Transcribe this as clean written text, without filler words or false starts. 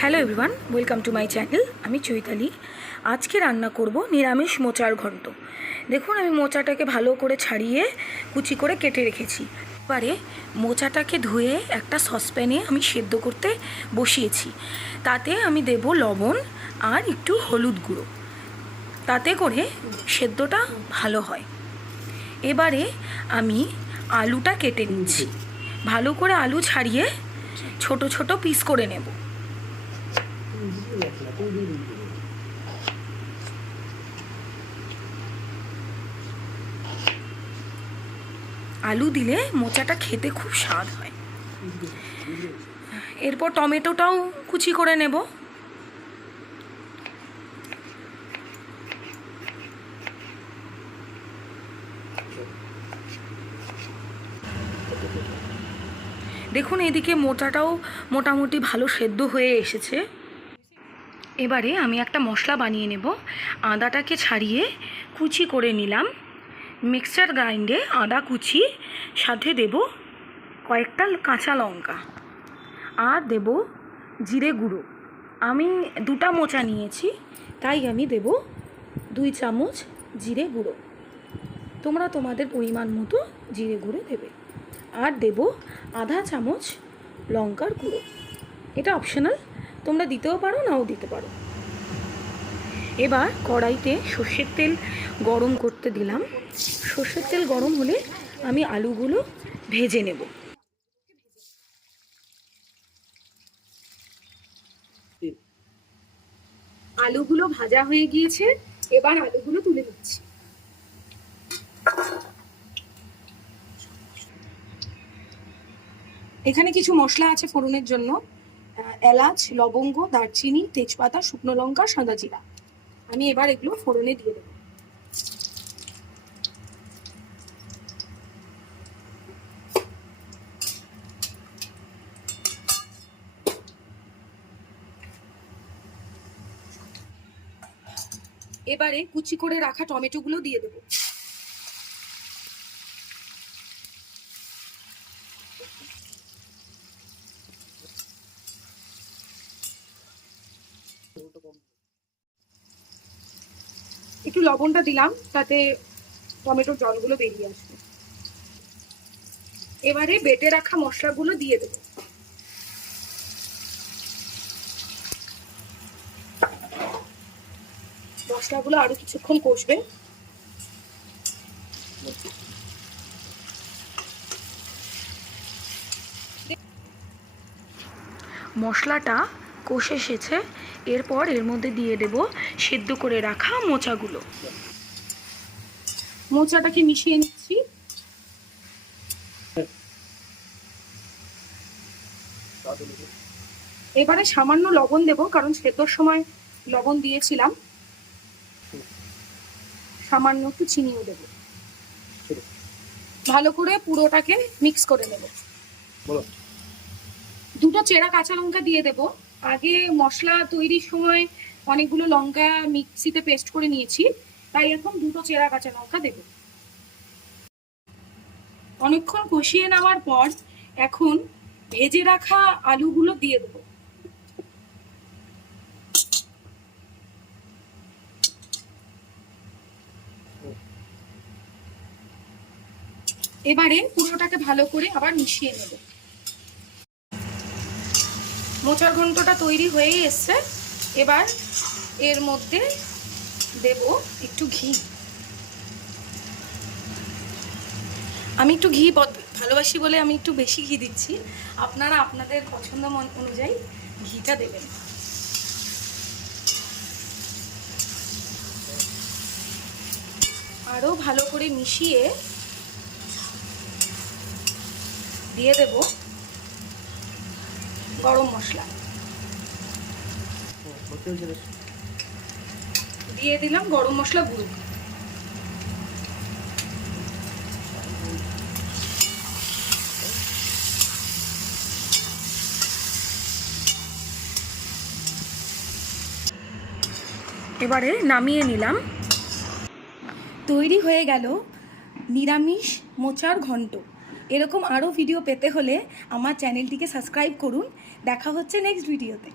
Hello everyone, welcome to my channel. আমি চৈতালি। আজকে রান্না করব নিরামিষ মোচার ঘন্ট। দেখুন, আমি মোচাটাকে ভালো করে ছাড়িয়ে কুচি করে কেটে রেখেছি। এবারে মোচাটাকে ধুয়ে একটা সসপ্যানে আমি সেদ্ধ করতে বসিয়েছি। তাতে আমি দেব লবণ আর একটু হলুদ গুঁড়ো, তাতে করে সেদ্ধটা ভালো হয়। এবারে আমি আলুটা কেটে নিচ্ছি। ভালো করে আলু ছাড়িয়ে ছোট ছোট পিস করে নেব। আলু দিলে মোচাটা খেতে খুব স্বাদ হয়। এরপর টমেটোটাও কুচি করে নেব। দেখুন, এদিকে মোচাটাও মোটামুটি ভালো সেদ্ধ হয়ে এসেছে। এবারে আমি একটা মশলা বানিয়ে নেব। আদাটাকে ছাড়িয়ে কুচি করে নিলাম। মিক্সচার গ্রাইন্ডে আদা কুচি, সাথে দেব কয়েকটা কাঁচা লঙ্কা আর দেব জিরে গুঁড়ো। আমি 2টা মোচা নিয়েছি, তাই আমি দেব 2 চামচ জিরে গুঁড়ো। তোমরা তোমাদের পরিমাণ মতো জিরে গুঁড়ো দেবে। আর দেব আধা চামচ লঙ্কার গুঁড়ো। এটা অপশনাল, তোমরা দিতেও পারো, নাও দিতে পারো। এবার কড়াইতে সর্ষের তেল গরম করতে দিলাম। সর্ষের তেল গরম হলে আমি আলুগুলো ভেজে নেব। আলুগুলো ভাজা হয়ে গিয়েছে, এবার আলুগুলো তুলে নিচ্ছি। এখানে কিছু মশলা আছে ফোড়নের জন্য: এলাচ, লবঙ্গ, দারচিনি, তেজপাতা, শুকনো লঙ্কা, সাদা জিরা। আমি এবার এগুলো ফোড়নে দিয়ে দেবো। এবারে কুচি করে রাখা টমেটোগুলো দিয়ে দেবো। একটু লবণটা দিলাম, তাতে টমেটোর জলগুলো বেরিয়ে আসবে। এবারে বেটে রাখা মশলাগুলো দিয়ে দেবো। মশলাগুলো আরো কিছুক্ষণ কষবে। মশলাটা কষে এসেছে, এরপর এর মধ্যে দিয়ে দেব সেদ্ধ করে রাখা মোচাগুলো। মোচাটাকে মিশিয়ে নিচ্ছি। এবারে সামান্য লবণ দেব, কারণ সেদ্ধর সময় লবণ দিয়েছিলাম। সামান্য একটু চিনিও দেব। ভালো করে পুরোটাকে মিক্স করে নেব। 2টো চেরা কাঁচা লঙ্কা দিয়ে দেব। আগে মশলা তৈরির সময় অনেকগুলো লঙ্কা মিক্সিতে পেস্ট করে নিয়েছি, তাই এখন 2টো চেরা কাঁচা লঙ্কা দেব। অনেকক্ষণ কষিয়ে নেওয়ার পর এখন ভেজে রাখা আলুগুলো দিয়ে দেব। এবারে পুরোটাকে ভালো করে আবার মিশিয়ে নেব। মোচার ঘন্টটা তৈরি হয়েই এসছে। এবার এর মধ্যে দেব একটু ঘি। আমি একটু ঘি ভালোবাসি বলে আমি একটু বেশি ঘি দিচ্ছি। আপনারা আপনাদের পছন্দ অনুযায়ী ঘিটা দেবেন। আরও ভালো করে মিশিয়ে দিয়ে দেব গরম মশলা। দিয়ে দিলাম গরম মশলা গুঁড়ো। এবারে নামিয়ে নিলাম। তৈরি হয়ে গেল নিরামিষ মোচার ঘন্ট। এরকম আরও ভিডিও পেতে হলে আমার চ্যানেলটিকে সাবস্ক্রাইব করুন। দেখা হচ্ছে নেক্সট ভিডিওতে।